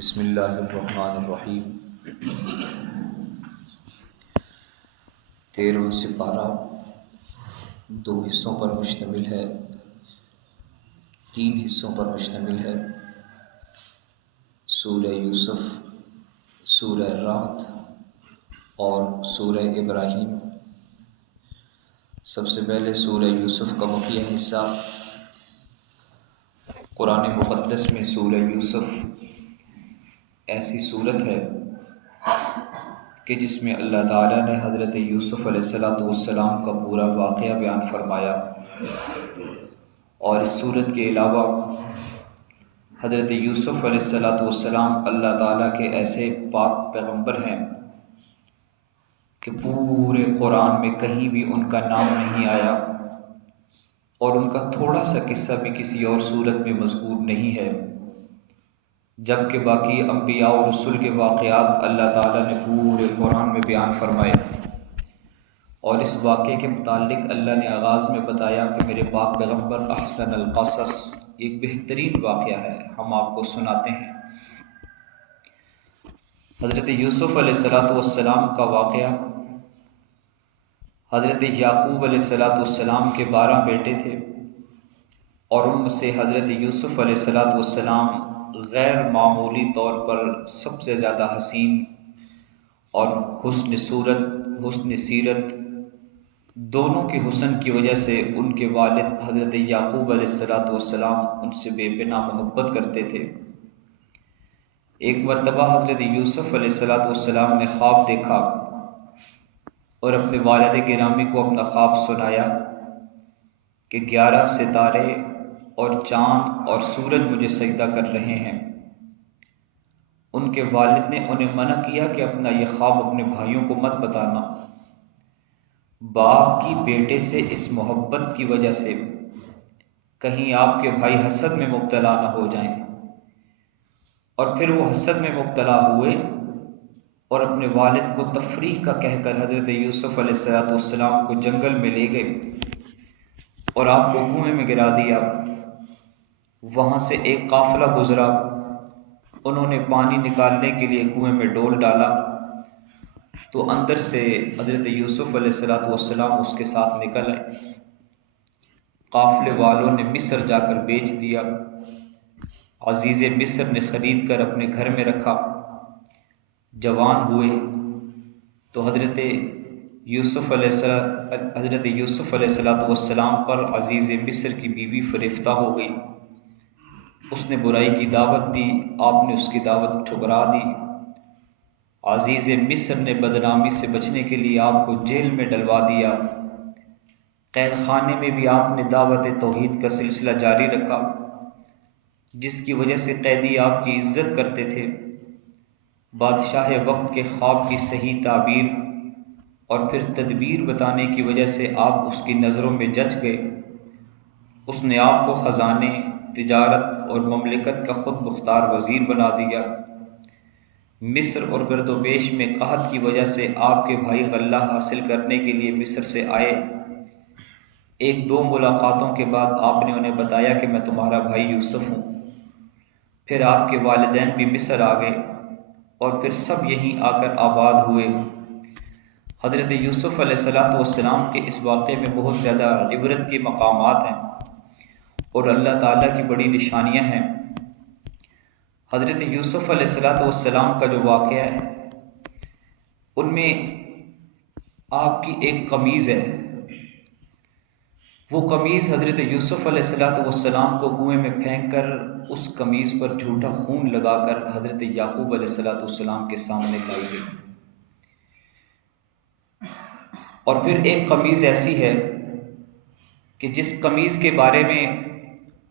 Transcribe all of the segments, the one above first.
بسم اللہ الرحمن الرحیم 13واں سپارہ دو حصوں پر مشتمل ہے، تین حصوں پر مشتمل ہے۔ سورہ یوسف، سورہ رعد اور سورہ ابراہیم۔ سب سے پہلے سورہ یوسف کا مکیہ حصہ۔ قرآن مقدس میں سورہ یوسف ایسی صورت ہے کہ جس میں اللہ تعالیٰ نے حضرت یوسف علیہ السلام کا پورا واقعہ بیان فرمایا، اور اس صورت کے علاوہ حضرت یوسف علیہ السلام اللہ تعالیٰ کے ایسے پاک پیغمبر ہیں کہ پورے قرآن میں کہیں بھی ان کا نام نہیں آیا، اور ان کا تھوڑا سا قصہ بھی کسی اور صورت میں مذکور نہیں ہے، جبکہ باقی انبیاء اور رسول کے واقعات اللہ تعالیٰ نے پورے قرآن میں بیان فرمائے۔ اور اس واقعے کے متعلق اللہ نے آغاز میں بتایا کہ میرے پاک پیغمبر احسن القصص، ایک بہترین واقعہ ہے، ہم آپ کو سناتے ہیں۔ حضرت یوسف علیہ السلام کا واقعہ۔ حضرت یعقوب علیہ السلام کے 12 بیٹے تھے، اور ان میں سے حضرت یوسف علیہ السلام غیر معمولی طور پر سب سے زیادہ حسین اور حسن صورت، حسن سیرت، دونوں کے حسن کی وجہ سے ان کے والد حضرت یعقوب علیہ السلام ان سے بے پناہ محبت کرتے تھے۔ ایک مرتبہ حضرت یوسف علیہ السلام نے خواب دیکھا اور اپنے والد گرامی کو اپنا خواب سنایا کہ 11 ستارے اور چاند اور سورج مجھے سجدہ کر رہے ہیں۔ ان کے والد نے انہیں منع کیا کہ اپنا یہ خواب اپنے بھائیوں کو مت بتانا، باپ کی بیٹے سے اس محبت کی وجہ سے کہیں آپ کے بھائی حسد میں مبتلا نہ ہو جائیں۔ اور پھر وہ حسد میں مبتلا ہوئے اور اپنے والد کو تفریح کا کہہ کر حضرت یوسف علیہ السلام کو جنگل میں لے گئے اور آپ کو کنویں میں گرا دیا۔ وہاں سے ایک قافلہ گزرا، انہوں نے پانی نکالنے کے لیے کنویں میں ڈول ڈالا تو اندر سے حضرت یوسف علیہ السلام اس کے ساتھ نکل آئے۔ قافلے والوں نے مصر جا کر بیچ دیا، عزیز مصر نے خرید کر اپنے گھر میں رکھا۔ جوان ہوئے تو حضرت یوسف علیہ السلام پر عزیز مصر کی بیوی فریفتہ ہو گئی۔ اس نے برائی کی دعوت دی، آپ نے اس کی دعوت ٹھکرا دی۔ عزیز مصر نے بدنامی سے بچنے کے لیے آپ کو جیل میں ڈلوا دیا۔ قید خانے میں بھی آپ نے دعوت توحید کا سلسلہ جاری رکھا، جس کی وجہ سے قیدی آپ کی عزت کرتے تھے۔ بادشاہ وقت کے خواب کی صحیح تعبیر اور پھر تدبیر بتانے کی وجہ سے آپ اس کی نظروں میں جچ گئے۔ اس نے آپ کو خزانے، تجارت اور مملکت کا خود مختار وزیر بنا دیا۔ مصر اور گرد و پیش میں قحط کی وجہ سے آپ کے بھائی غلہ حاصل کرنے کے لیے مصر سے آئے۔ ایک دو ملاقاتوں کے بعد آپ نے انہیں بتایا کہ میں تمہارا بھائی یوسف ہوں۔ پھر آپ کے والدین بھی مصر آ گئے اور پھر سب یہیں آ کر آباد ہوئے۔ حضرت یوسف علیہ السلام کے اس واقعے میں بہت زیادہ عبرت کے مقامات ہیں اور اللہ تعالیٰ کی بڑی نشانیاں ہیں۔ حضرت یوسف علیہ السلام کا جو واقعہ ہے، ان میں آپ کی ایک قمیض ہے۔ وہ قمیض حضرت یوسف علیہ السلام کو کنویں میں پھینک کر اس قمیض پر جھوٹا خون لگا کر حضرت یعقوب علیہ السلام کے سامنے لائی گئی۔ اور پھر ایک قمیض ایسی ہے کہ جس قمیض کے بارے میں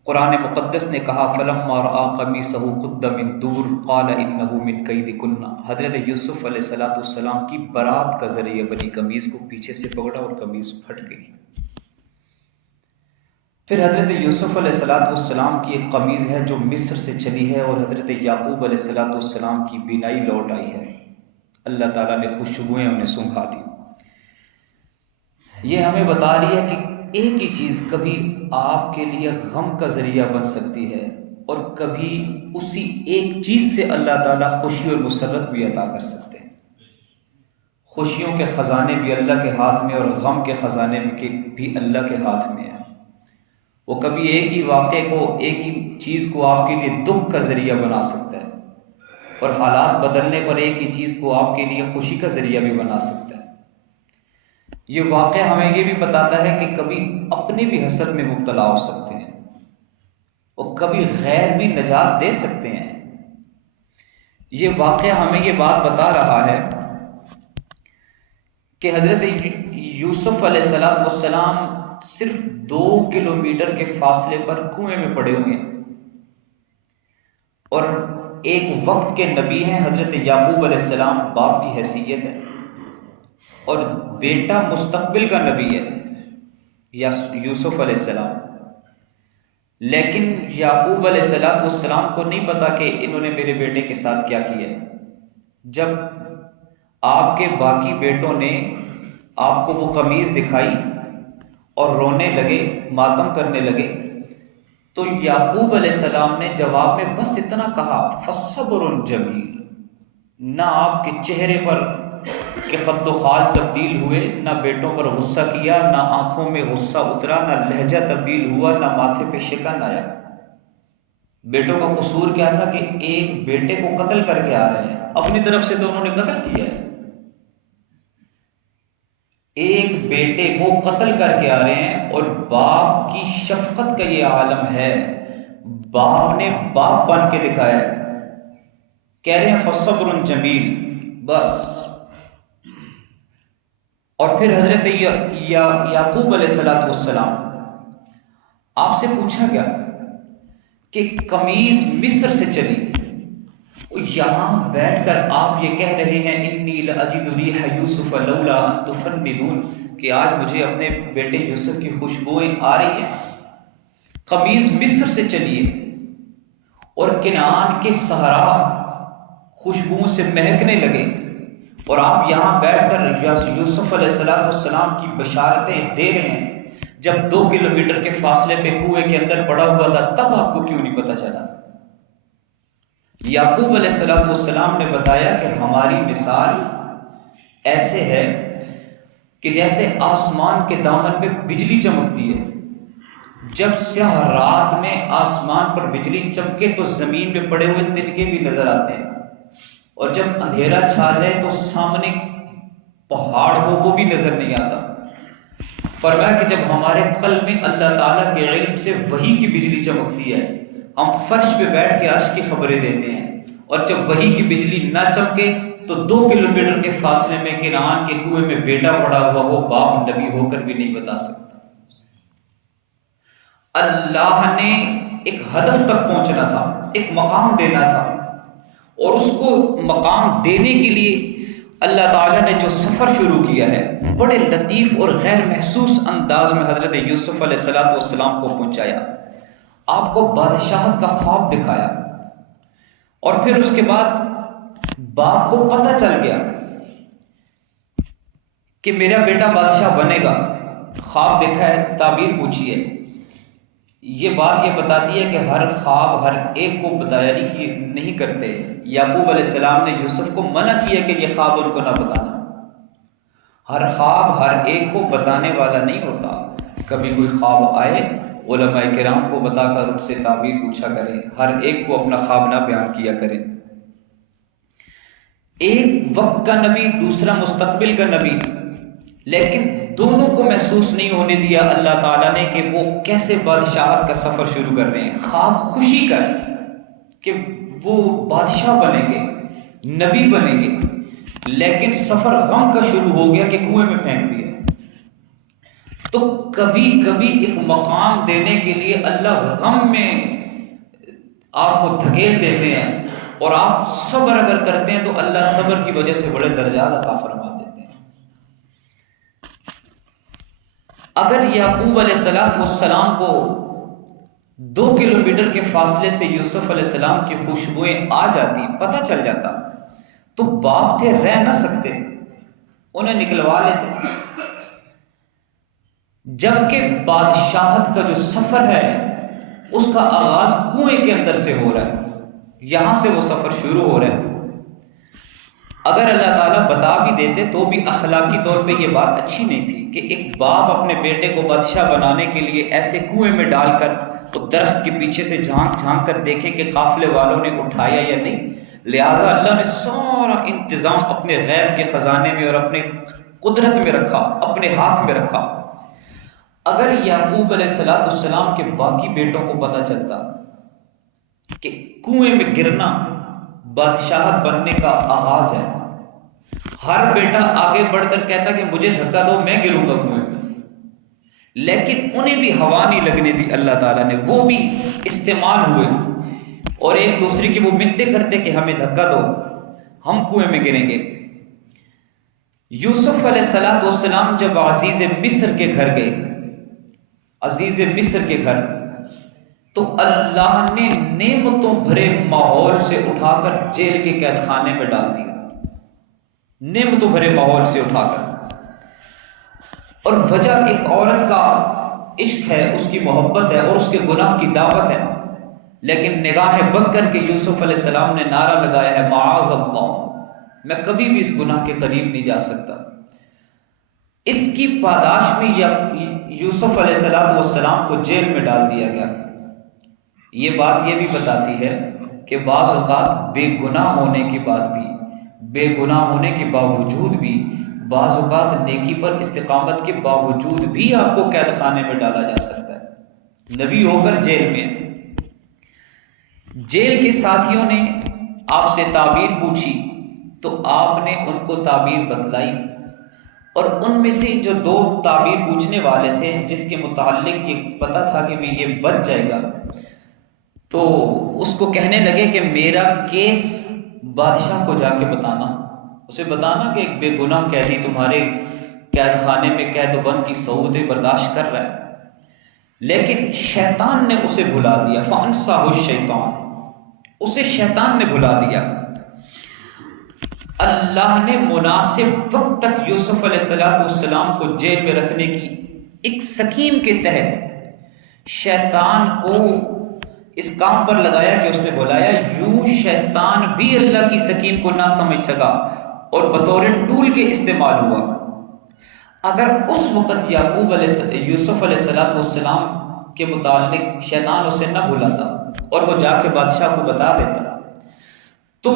قرآن مقدس نے کہا فَلَمَّا رَأَىٰ قَمِيصَهُ قُدَّ مِن دُبُرٍ قَالَ إِنَّهُ مِن كَيْدِكُنَّ۔ حضرت یوسف علیہ السلام کی برات کا ذریعہ بنی قمیض کو پیچھے سے پکڑا اور قمیض پھٹ گئی۔ پھر حضرت یوسف علیہ السلام کی ایک قمیض ہے جو مصر سے چلی ہے، اور حضرت یعقوب علیہ السلام کی بینائی لوٹ آئی ہے۔ اللہ تعالیٰ نے خوشبوئیں انہیں سونگھا دی۔ یہ ہمیں بتا رہی ہے کہ ایک ہی چیز کبھی آپ کے لیے غم کا ذریعہ بن سکتی ہے اور کبھی اسی ایک چیز سے اللہ تعالیٰ خوشی اور مسرت بھی عطا کر سکتے ہیں۔ خوشیوں کے خزانے بھی اللہ کے ہاتھ میں اور غم کے خزانے بھی اللہ کے ہاتھ میں ہیں۔ وہ کبھی ایک ہی واقعے کو، ایک ہی چیز کو آپ کے لیے دکھ کا ذریعہ بنا سکتا ہے، اور حالات بدلنے پر ایک ہی چیز کو آپ کے لیے خوشی کا ذریعہ بھی بنا سکتا ہے۔ یہ واقعہ ہمیں یہ بھی بتاتا ہے کہ کبھی اپنے بھی حسد میں مبتلا ہو سکتے ہیں، اور کبھی غیر بھی نجات دے سکتے ہیں۔ یہ واقعہ ہمیں یہ بات بتا رہا ہے کہ حضرت یوسف علیہ السلام صرف 2 کلومیٹر کے فاصلے پر کنویں میں پڑے ہوئے ہیں، اور ایک وقت کے نبی ہیں حضرت یعقوب علیہ السلام، باپ کی حیثیت ہے، اور بیٹا مستقبل کا نبی ہے یوسف علیہ السلام۔ لیکن یعقوب علیہ السلام کو نہیں پتا کہ انہوں نے میرے بیٹے کے ساتھ کیا کیا ہے۔ جب آپ کے باقی بیٹوں نے آپ کو وہ قمیض دکھائی اور رونے لگے، ماتم کرنے لگے، تو یعقوب علیہ السلام نے جواب میں بس اتنا کہا، فَصَبْرٌ جَمِيلٌ۔ نہ آپ کے چہرے پر کہ خد و خال تبدیل ہوئے، نہ بیٹوں پر غصہ کیا، نہ آنکھوں میں غصہ اترا، نہ لہجہ تبدیل ہوا، نہ ماتھے پہ شکن آیا۔ بیٹوں کا قصور کیا تھا کہ ایک بیٹے کو قتل کر کے آ رہے ہیں، اپنی طرف سے تو انہوں نے قتل کیا ہے، ایک بیٹے کو قتل کر کے آ رہے ہیں، اور باپ کی شفقت کا یہ عالم ہے، باپ نے باپ بن کے دکھایا ہے، کہہ رہے ہیں فَصَبْرٌ جَمِيلٌ، بس۔ اور پھر حضرت یعقوب علیہ السلام، آپ سے پوچھا گیا کہ قمیض مصر سے چلی، یہاں بیٹھ کر آپ یہ کہہ رہے ہیں انی لأجد ریح یوسف لولا ان تفندون، کہ آج مجھے اپنے بیٹے یوسف کی خوشبوئیں آ رہی ہیں۔ قمیض مصر سے چلی ہے، اور کنعان کے صحرا خوشبوؤں سے مہکنے لگے، اور آپ یہاں بیٹھ کر یوسف علیہ السلام کی بشارتیں دے رہے ہیں۔ جب 2 کلومیٹر کے فاصلے پہ کنویں کے اندر پڑا ہوا تھا، تب آپ کو کیوں نہیں پتا چلا؟ یعقوب علیہ السلام نے بتایا کہ ہماری مثال ایسے ہے کہ جیسے آسمان کے دامن پہ بجلی چمکتی ہے، جب سیاہ رات میں آسمان پر بجلی چمکے تو زمین میں پڑے ہوئے تنکے بھی نظر آتے ہیں، اور جب اندھیرا چھا جائے تو سامنے پہاڑ ہو وہ بھی نظر نہیں آتا۔ فرمایا کہ جب ہمارے قلب میں اللہ تعالیٰ کے علم سے وحی کی بجلی چمکتی ہے، ہم فرش پہ بیٹھ کے عرش کی خبریں دیتے ہیں، اور جب وحی کی بجلی نہ چمکے تو 2 کلومیٹر کے فاصلے میں کنعان کے کنویں میں بیٹا پڑا ہوا ہو، باپ نبی ہو کر بھی نہیں بتا سکتا۔ اللہ نے ایک ہدف تک پہنچنا تھا، ایک مقام دینا تھا، اور اس کو مقام دینے کے لیے اللہ تعالیٰ نے جو سفر شروع کیا ہے، بڑے لطیف اور غیر محسوس انداز میں حضرت یوسف علیہ السلام کو پہنچایا، آپ کو بادشاہت کا خواب دکھایا، اور پھر اس کے بعد باپ کو پتہ چل گیا کہ میرا بیٹا بادشاہ بنے گا، خواب دیکھا ہے، تعبیر پوچھی ہے۔ یہ بات یہ بتاتی ہے کہ ہر خواب ہر ایک کو بتایا نہیں کرتے۔ یعقوب علیہ السلام نے یوسف کو منع کیا کہ یہ خواب ان کو نہ بتانا۔ ہر خواب ہر ایک کو بتانے والا نہیں ہوتا، کبھی کوئی خواب آئے علماء کرام کو بتا کر ان سے تعبیر پوچھا کریں، ہر ایک کو اپنا خواب نہ بیان کیا کریں۔ ایک وقت کا نبی، دوسرا مستقبل کا نبی، لیکن دونوں کو محسوس نہیں ہونے دیا اللہ تعالیٰ نے کہ وہ کیسے بادشاہت کا سفر شروع کر رہے ہیں۔ خواب خوشی کا ہے کہ وہ بادشاہ بنیں گے، نبی بنیں گے، لیکن سفر غم کا شروع ہو گیا کہ کنویں میں پھینک دیا۔ تو کبھی کبھی ایک مقام دینے کے لیے اللہ غم میں آپ کو دھکیل دیتے ہیں، اور آپ صبر اگر کرتے ہیں تو اللہ صبر کی وجہ سے بڑے درجات عطا فرما دیتے ہیں۔ اگر یعقوب علیہ السلام کو 2 کلومیٹر کے فاصلے سے یوسف علیہ السلام کی خوشبوئیں آ جاتی، پتہ چل جاتا، تو باپ تھے، رہ نہ سکتے، انہیں نکلوا لیتے۔ جبکہ بادشاہت کا جو سفر ہے اس کا آغاز کنویں کے اندر سے ہو رہا ہے، یہاں سے وہ سفر شروع ہو رہا ہے۔ اگر اللہ تعالیٰ بتا بھی دیتے تو بھی اخلاقی طور پہ یہ بات اچھی نہیں تھی کہ ایک باپ اپنے بیٹے کو بادشاہ بنانے کے لیے ایسے کنویں میں ڈال کر وہ درخت کے پیچھے سے جھانک جھانک کر دیکھے کہ قافلے والوں نے اٹھایا یا نہیں۔ لہٰذا اللہ نے سارا انتظام اپنے غیب کے خزانے میں اور اپنے قدرت میں رکھا، اپنے ہاتھ میں رکھا۔ اگر یعقوب علیہ السلام کے باقی بیٹوں کو پتہ چلتا کہ کنویں میں گرنا بادشاہت بننے کا آغاز ہے، ہر بیٹا آگے بڑھ کر کہتا کہ مجھے دھکا دو، میں گروں گا کنویں میں، لیکن انہیں بھی ہوا نہیں لگنے دی اللہ تعالیٰ نے، وہ بھی استعمال ہوئے اور ایک دوسرے کی وہ منتیں کرتے کہ ہمیں دھکا دو، ہم کنویں میں گریں گے۔ یوسف علیہ السلام جب عزیز مصر کے گھر گئے، عزیز مصر کے گھر، تو اللہ نے نعمتوں بھرے ماحول سے اٹھا کر جیل کے قید خانے میں ڈال دیا، نعمتوں بھرے ماحول سے اٹھا کر۔ اور وجہ ایک عورت کا عشق ہے، اس کی محبت ہے اور اس کے گناہ کی دعوت ہے، لیکن نگاہیں بند کر کے یوسف علیہ السلام نے نعرہ لگایا ہے معاذ اللہ، میں کبھی بھی اس گناہ کے قریب نہیں جا سکتا۔ اس کی پاداش میں یوسف علیہ السلام کو جیل میں ڈال دیا گیا۔ یہ بات یہ بھی بتاتی ہے کہ بعض اوقات بے گناہ ہونے کے بعد بھی، بے گناہ ہونے کے باوجود بھی، بعض اوقات نیکی پر استقامت کے باوجود بھی آپ کو قید خانے میں ڈالا جا سکتا ہے۔ نبی ہو کر جیل میں، جیل کے ساتھیوں نے آپ سے تعبیر پوچھی تو آپ نے ان کو تعبیر بتلائی، اور ان میں سے جو دو تعبیر پوچھنے والے تھے جس کے متعلق یہ پتہ تھا کہ بھی یہ بچ جائے گا، تو اس کو کہنے لگے کہ میرا کیس بادشاہ کو جا کے بتانا، اسے بتانا کہ ایک بے گناہ قیدی تمہارے قید خانے میں قید و بند کی صعوبتیں برداشت کر رہا ہے۔ لیکن شیطان نے اسے بھلا دیا، فَأَنْسَاهُ الشَّيْطَانُ، اسے شیطان نے بھلا دیا۔ اللہ نے مناسب وقت تک یوسف علیہ السلام کو جیل میں رکھنے کی ایک سکیم کے تحت شیطان کو اس کام پر لگایا کہ اس نے بلایا، یوں شیطان بھی اللہ کی سکیم کو نہ سمجھ سکا اور بطور ٹول کے استعمال ہوا۔ اگر اس وقت یوسف علیہ السلام کے متعلق شیطان اسے نہ بلاتا اور وہ جا کے بادشاہ کو بتا دیتا تو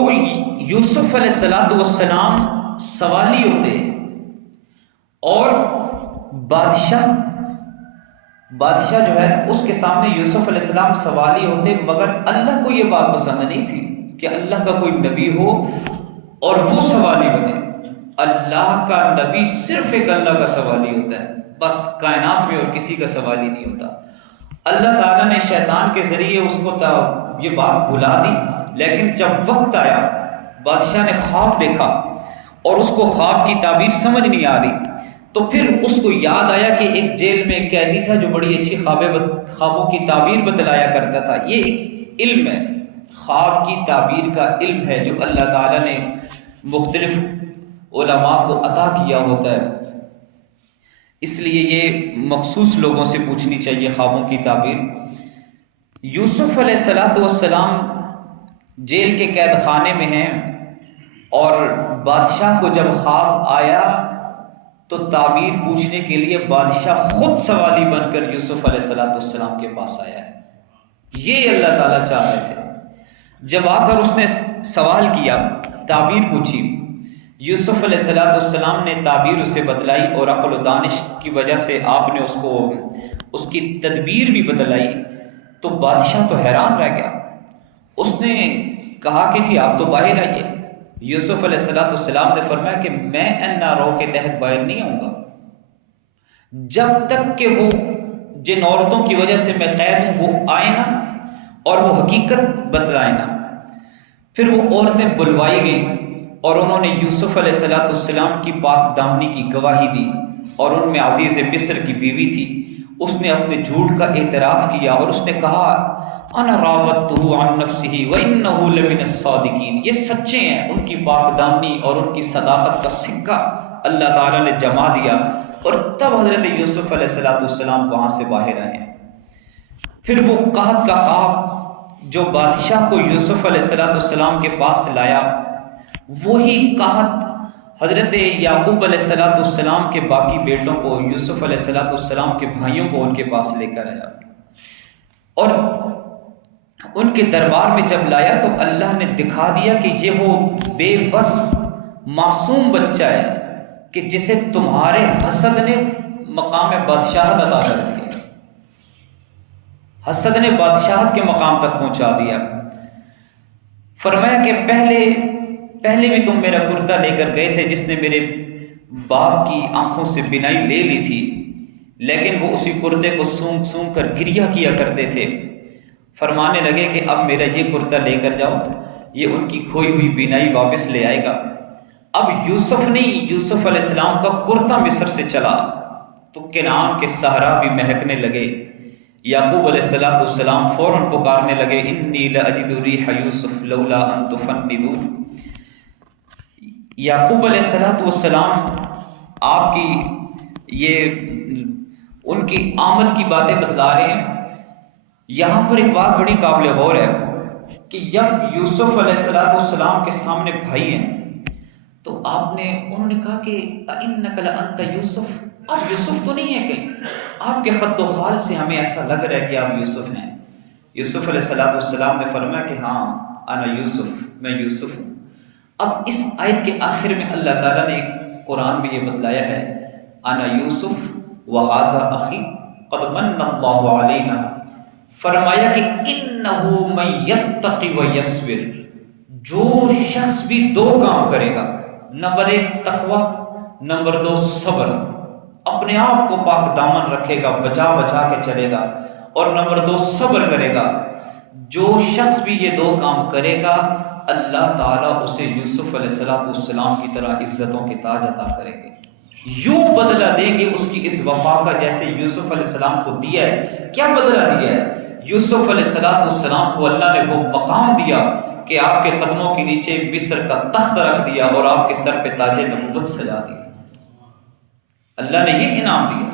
یوسف علیہ السلام سوالی ہوتے اور بادشاہ جو ہے اس کے سامنے یوسف علیہ السلام سوالی ہوتے، مگر اللہ کو یہ بات پسند نہیں تھی کہ اللہ کا کوئی نبی ہو اور وہ سوالی بنے۔ اللہ کا نبی صرف ایک اللہ کا سوالی ہوتا ہے، بس کائنات میں اور کسی کا سوالی نہیں ہوتا۔ اللہ تعالیٰ نے شیطان کے ذریعے اس کو یہ بات بھلا دی، لیکن جب وقت آیا بادشاہ نے خواب دیکھا اور اس کو خواب کی تعبیر سمجھ نہیں آ رہی، تو پھر اس کو یاد آیا کہ ایک جیل میں ایک قیدی تھا جو بڑی اچھی خوابوں کی تعبیر بتلایا کرتا تھا۔ یہ ایک علم ہے، خواب کی تعبیر کا علم ہے جو اللہ تعالیٰ نے مختلف علماء کو عطا کیا ہوتا ہے، اس لیے یہ مخصوص لوگوں سے پوچھنی چاہیے خوابوں کی تعبیر۔ یوسف علیہ السلام جیل کے قید خانے میں ہیں اور بادشاہ کو جب خواب آیا تو تعبیر پوچھنے کے لیے بادشاہ خود سوالی بن کر یوسف علیہ السلام کے پاس آیا ہے۔ یہ اللہ تعالیٰ چاہ رہے تھے۔ جب آ کر اس نے سوال کیا، تعبیر پوچھی، یوسف علیہ السلام نے تعبیر اسے بتلائی اور عقل و دانش کی وجہ سے آپ نے اس کی تدبیر بھی بتلائی، تو بادشاہ تو حیران رہ گیا۔ اس نے کہا کہ جی آپ تو باہر آئیے۔ یوسف علیہ السلام نے فرمایا کہ میں NRO کے تحت باہر نہیں آؤں گا جب تک کہ وہ جن عورتوں کی وجہ سے میں قید ہوں وہ آئے نا اور وہ حقیقت بتلائے نا۔ پھر وہ عورتیں بلوائی گئیں اور انہوں نے یوسف علیہ السلام کی پاک دامنی کی گواہی دی، اور ان میں عزیز مصر کی بیوی تھی۔ اس نے اپنے جھوٹ کا اعتراف کیا اور اس نے کہا انا راودتہ عن نفسہ وانہ لمن الصادقین، یہ سچے ہیں۔ ان کی پاک دامنی اور ان کی صداقت کا سکہ اللہ تعالیٰ نے جما دیا، اور تب حضرت یوسف علیہ السلام وہاں سے باہر آئے۔ پھر وہ قحط کا خواب جو بادشاہ کو یوسف علیہ السلام کے پاس لایا، وہی قحط حضرت یعقوب علیہ السلام کے باقی بیٹوں کو، یوسف علیہ السلام کے بھائیوں کو ان کے پاس لے کر آیا، اور ان کے دربار میں جب لایا تو اللہ نے دکھا دیا کہ یہ وہ بے بس معصوم بچہ ہے کہ جسے تمہارے حسد نے مقام بادشاہت عطا کر دیا، حسد نے بادشاہت کے مقام تک پہنچا دیا۔ فرمایا کہ پہلے بھی تم میرا کرتا لے کر گئے تھے جس نے میرے باپ کی آنکھوں سے بینائی لے لی تھی، لیکن وہ اسی کرتے کو سونگ سونگ کر گریہ کیا کرتے تھے۔ فرمانے لگے کہ اب میرا یہ کرتا لے کر جاؤ، یہ ان کی کھوئی ہوئی بینائی واپس لے آئے گا۔ اب یوسف نہیں، یوسف علیہ السلام کا کرتا مصر سے چلا تو کنعان کے صحرا بھی مہکنے لگے۔ یعقوب علیہ السلام فوراً پکارنے لگے، انی لاجد ریح یوسف لولا ان تفندون۔ یعقوب علیہ السلام آپ کی ان کی آمد کی باتیں بتلا رہے ہیں۔ یہاں پر ایک بات بڑی قابل غور ہے کہ جب یوسف علیہ السلام کے سامنے بھائی ہیں تو انہوں نے کہا کہ اِنَّكَ لَأَنْتَ یوسف، آپ یوسف تو نہیں ہیں کہیں؟ آپ کے خط و خال سے ہمیں ایسا لگ رہا ہے کہ آپ یوسف ہیں۔ یوسف علیہ السلام نے فرمایا کہ ہاں انا یوسف، میں یوسف ہوں۔ اب اس آیت کے آخر میں اللہ تعالیٰ نے قرآن میں یہ بتلایا ہے، انا یوسف وہذا اخی قد من اللہ علینا، فرمایا کہ انہ من یتقی ویصبر، جو شخص بھی دو کام کرے گا، نمبر 1 تقوی، نمبر 2 صبر، اپنے آپ کو پاک دامن رکھے گا، بچا کے چلے گا، اور نمبر 2 صبر کرے گا، جو شخص بھی یہ دو کام کرے گا اللہ تعالیٰ اسے یوسف علیہ السلام کی طرح عزتوں کے تاج عطا کریں گے، یوں بدلہ دیں گے اس کی اس وفا کا جیسے یوسف علیہ السلام کو دیا ہے۔ کیا بدلہ دیا ہے؟ یوسف علیہ السلام کو اللہ نے وہ مقام دیا کہ آپ کے قدموں کے نیچے مصر کا تخت رکھ دیا اور آپ کے سر پہ تاج نبوت سجا دیا۔ اللہ نے یہ انعام دیا۔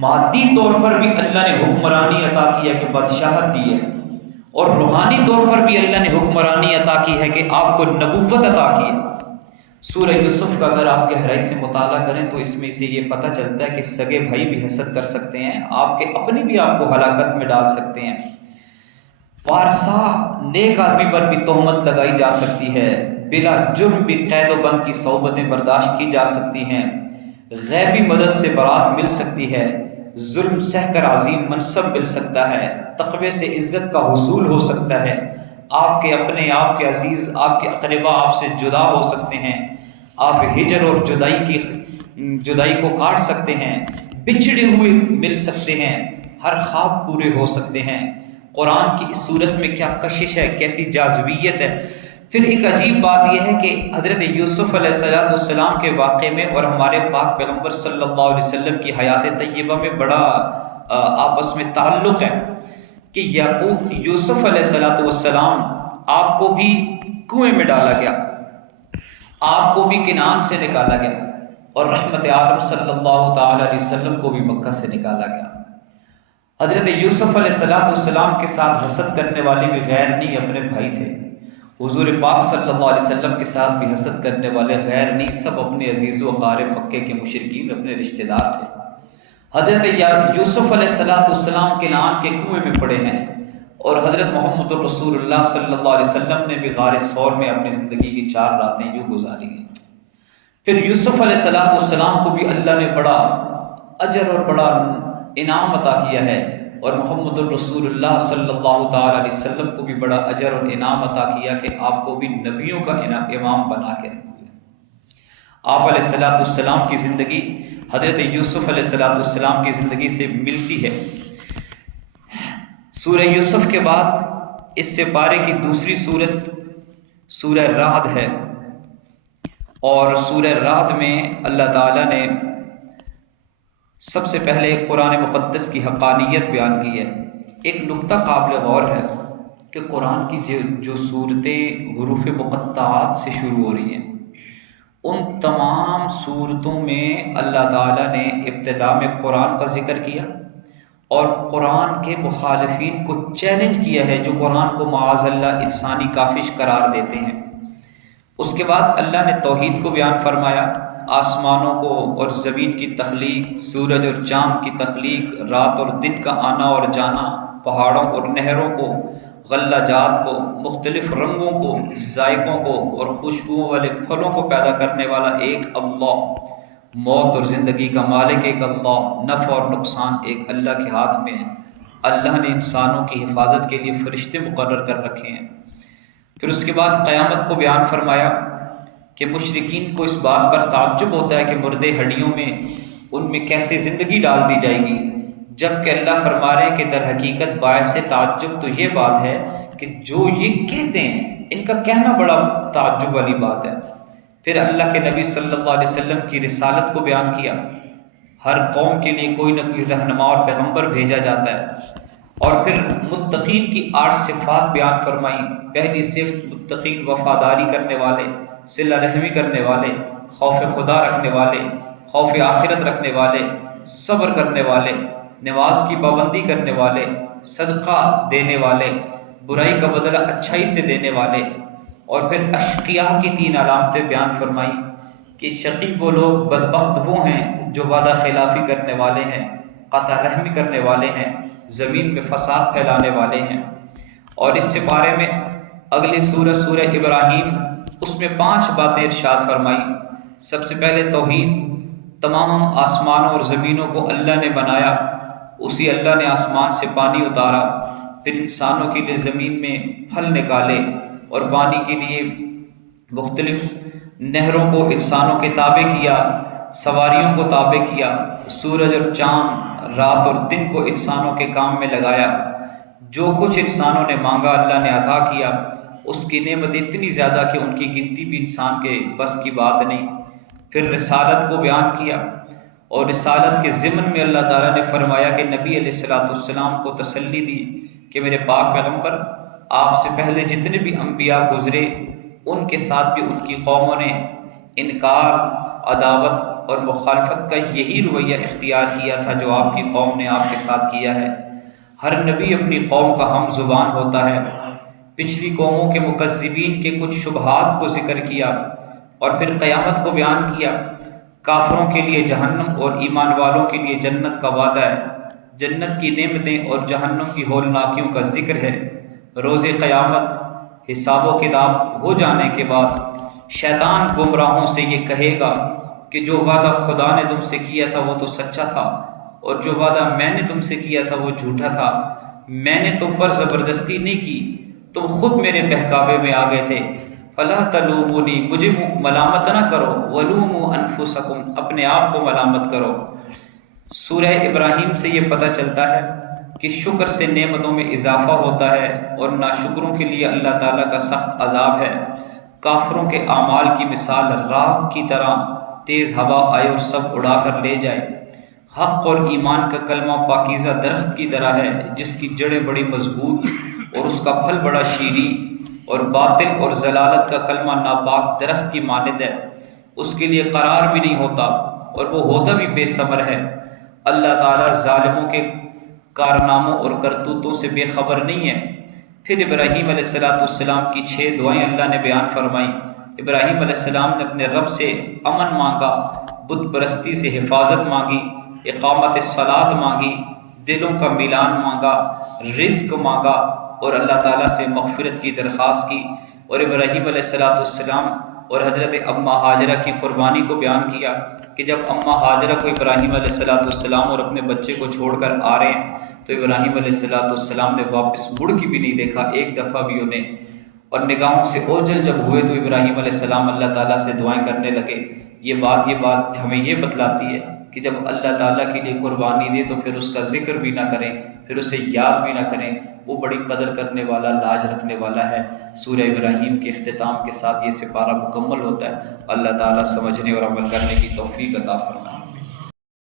مادی طور پر بھی اللہ نے حکمرانی عطا کی ہے کہ بادشاہت دی ہے، اور روحانی طور پر بھی اللہ نے حکمرانی عطا کی ہے کہ آپ کو نبوت عطا کی ہے۔ سورہ یوسف کا اگر آپ گہرائی سے مطالعہ کریں تو اس میں سے یہ پتہ چلتا ہے کہ سگے بھائی بھی حسد کر سکتے ہیں، آپ کے اپنے بھی آپ کو ہلاکت میں ڈال سکتے ہیں، وارثہ نیک آدمی پر بھی تہمت لگائی جا سکتی ہے، بلا جرم بھی قید و بند کی صحبتیں برداشت کی جا سکتی ہیں، غیبی مدد سے برات مل سکتی ہے، ظلم سہ کر عظیم منصب مل سکتا ہے، تقوی سے عزت کا حصول ہو سکتا ہے، آپ کے اپنے، آپ کے عزیز، آپ کے اقربا آپ سے جدا ہو سکتے ہیں، آپ ہجر اور جدائی کو کاٹ سکتے ہیں، بچھڑے ہوئے مل سکتے ہیں، ہر خواب پورے ہو سکتے ہیں۔ قرآن کی اس صورت میں کیا کشش ہے، کیسی جاذبیت ہے۔ پھر ایک عجیب بات یہ ہے کہ حضرت یوسف علیہ السلام کے واقعے میں اور ہمارے پاک پیغمبر صلی اللہ علیہ وسلم کی حیات طیبہ میں بڑا آپس میں تعلق ہے کہ یوسف علیہ السلام آپ کو بھی کنویں میں ڈالا گیا، آپ کو بھی کنعان سے نکالا گیا، اور رحمت عالم صلی اللہ تعالی علیہ وسلم کو بھی مکہ سے نکالا گیا۔ حضرت یوسف علیہ السلام کے ساتھ حسد کرنے والے بھی غیر نہیں اپنے بھائی تھے، حضور پاک صلی اللہ علیہ وسلم کے ساتھ بھی حسد کرنے والے غیر نہیں، سب اپنے عزیز و اقارب مکے کے مشرکین، اپنے رشتہ دار تھے۔ حضرت یوسف علیہ السلام کنعان کے کنویں میں پڑے ہیں، اور حضرت محمد رسول اللہ صلی اللہ علیہ وسلم نے بھی غار ثور میں اپنی زندگی کی 4 راتیں یوں گزاری ہیں۔ پھر یوسف علیہ السلام کو بھی اللہ نے بڑا اجر اور بڑا انعام عطا کیا ہے، اور محمد الرسول اللہ صلی اللہ تعالی علیہ وسلم کو بھی بڑا اجر اور انعام عطا کیا کہ آپ کو بھی نبیوں کا امام بنا کے رکھ دیا۔ آپ علیہ السلام کی زندگی حضرت یوسف علیہ السلام کی زندگی سے ملتی ہے۔ سورہ یوسف کے بعد اس سے پارے کی دوسری صورت سورہ رعد ہے، اور سورہ رعد میں اللہ تعالیٰ نے سب سے پہلے قرآن مقدس کی حقانیت بیان کی ہے۔ ایک نقطہ قابل غور ہے کہ قرآن کی جو صورتیں حروف مقطعات سے شروع ہو رہی ہیں، ان تمام صورتوں میں اللہ تعالیٰ نے ابتدا میں قرآن کا ذکر کیا، اور قرآن کے مخالفین کو چیلنج کیا ہے جو قرآن کو معاذ اللہ انسانی کافش قرار دیتے ہیں۔ اس کے بعد اللہ نے توحید کو بیان فرمایا، آسمانوں کو اور زمین کی تخلیق، سورج اور چاند کی تخلیق، رات اور دن کا آنا اور جانا، پہاڑوں اور نہروں کو، غلہ جات کو، مختلف رنگوں کو، ذائقوں کو اور خوشبوؤں والے پھلوں کو پیدا کرنے والا ایک اللہ، موت اور زندگی کا مالک ایک اللہ، نفع اور نقصان ایک اللہ کے ہاتھ میں ہے۔ اللہ نے انسانوں کی حفاظت کے لیے فرشتے مقرر کر رکھے ہیں۔ پھر اس کے بعد قیامت کو بیان فرمایا کہ مشرکین کو اس بات پر تعجب ہوتا ہے کہ مردے ہڈیوں میں ان میں کیسے زندگی ڈال دی جائے گی، جبکہ اللہ فرما رہے ہیں کہ در حقیقت باعث تعجب تو یہ بات ہے کہ جو یہ کہتے ہیں ان کا کہنا بڑا تعجب والی بات ہے۔ پھر اللہ کے نبی صلی اللہ علیہ وسلم کی رسالت کو بیان کیا، ہر قوم کے لیے کوئی نہ کوئی رہنما اور پیغمبر بھیجا جاتا ہے۔ اور پھر متقین کی 8 صفات بیان فرمائی۔ پہلی صفت متقین وفاداری کرنے والے، صلہ رحمی کرنے والے، خوف خدا رکھنے والے، خوف آخرت رکھنے والے، صبر کرنے والے، نماز کی پابندی کرنے والے، صدقہ دینے والے، برائی کا بدلہ اچھائی سے دینے والے۔ اور پھر اشقیاء کی 3 علامتیں بیان فرمائی کہ شقی وہ لوگ، بدبخت وہ ہیں جو وعدہ خلافی کرنے والے ہیں، قطع رحمی کرنے والے ہیں، زمین میں فساد پھیلانے والے ہیں۔ اور اس سے بارے میں اگلی سورہ ابراہیم، اس میں 5 باتیں ارشاد فرمائی۔ سب سے پہلے توحید، تمام آسمانوں اور زمینوں کو اللہ نے بنایا، اسی اللہ نے آسمان سے پانی اتارا، پھر انسانوں کے لیے زمین میں پھل نکالے اور پانی کے لیے مختلف نہروں کو انسانوں کے تابع کیا، سواریوں کو تابع کیا، سورج اور چاند، رات اور دن کو انسانوں کے کام میں لگایا۔ جو کچھ انسانوں نے مانگا اللہ نے عطا کیا، اس کی نعمت اتنی زیادہ کہ ان کی گنتی بھی انسان کے بس کی بات نہیں۔ پھر رسالت کو بیان کیا، اور رسالت کے ضمن میں اللہ تعالیٰ نے فرمایا کہ نبی علیہ السلام کو تسلی دی کہ میرے پاک پیغمبر، آپ سے پہلے جتنے بھی انبیاء گزرے ان کے ساتھ بھی ان کی قوموں نے انکار، عداوت اور مخالفت کا یہی رویہ اختیار کیا تھا جو آپ کی قوم نے آپ کے ساتھ کیا ہے۔ ہر نبی اپنی قوم کا ہم زبان ہوتا ہے۔ پچھلی قوموں کے مکذبین کے کچھ شبہات کو ذکر کیا، اور پھر قیامت کو بیان کیا۔ کافروں کے لیے جہنم اور ایمان والوں کے لیے جنت کا وعدہ ہے۔ جنت کی نعمتیں اور جہنم کی ہولناکیوں کا ذکر ہے۔ روز قیامت حساب و کتاب ہو جانے کے بعد شیطان گمراہوں سے یہ کہے گا کہ جو وعدہ خدا نے تم سے کیا تھا وہ تو سچا تھا، اور جو وعدہ میں نے تم سے کیا تھا وہ جھوٹا تھا۔ میں نے تم پر زبردستی نہیں کی، تم خود میرے بہکاوے میں آ گئے تھے۔ فلا تلومونی، مجھے ملامت نہ کرو، ولوموا انفسکم، اپنے آپ کو ملامت کرو۔ سورہ ابراہیم سے یہ پتہ چلتا ہے کہ شکر سے نعمتوں میں اضافہ ہوتا ہے، اور ناشکروں کے لیے اللہ تعالیٰ کا سخت عذاب ہے۔ کافروں کے اعمال کی مثال راکھ کی طرح تیز ہوا آئے اور سب اڑا کر لے جائے۔ حق اور ایمان کا کلمہ پاکیزہ درخت کی طرح ہے جس کی جڑیں بڑی مضبوط اور اس کا پھل بڑا شیریں، اور باطل اور ضلالت کا کلمہ ناپاک درخت کی مانند ہے، اس کے لیے قرار بھی نہیں ہوتا اور وہ ہوتا بھی بے ثمر ہے۔ اللہ تعالیٰ ظالموں کے کارناموں اور کرتوتوں سے بے خبر نہیں ہے۔ پھر ابراہیم علیہ السلام کی 6 دعائیں اللہ نے بیان فرمائیں۔ ابراہیم علیہ السلام نے اپنے رب سے امن مانگا، بت پرستی سے حفاظت مانگی، اقامت صلاۃ مانگی، دلوں کا میلان مانگا، رزق مانگا، اور اللہ تعالیٰ سے مغفرت کی درخواست کی۔ اور ابراہیم علیہ السلام اور حضرت اماں ہاجرہ کی قربانی کو بیان کیا کہ جب اماں ہاجرہ کو ابراہیم علیہ السلام اور اپنے بچے کو چھوڑ کر آ رہے ہیں تو ابراہیم علیہ السلام نے واپس مڑ کے بھی نہیں دیکھا ایک دفعہ بھی انہیں، اور نگاہوں سے اوجھل جب ہوئے تو ابراہیم علیہ السلام اللہ تعالیٰ سے دعائیں کرنے لگے۔ یہ بات ہمیں یہ بتلاتی ہے کہ جب اللہ تعالیٰ کے لیے قربانی دے تو پھر اس کا ذکر بھی نہ کریں، پھر اسے یاد بھی نہ کریں، وہ بڑی قدر کرنے والا، لاج رکھنے والا ہے۔ سورہ ابراہیم کے اختتام کے ساتھ یہ سپارہ مکمل ہوتا ہے۔ اللہ تعالیٰ سمجھنے اور عمل کرنے کی توفیق عطا فرمائے۔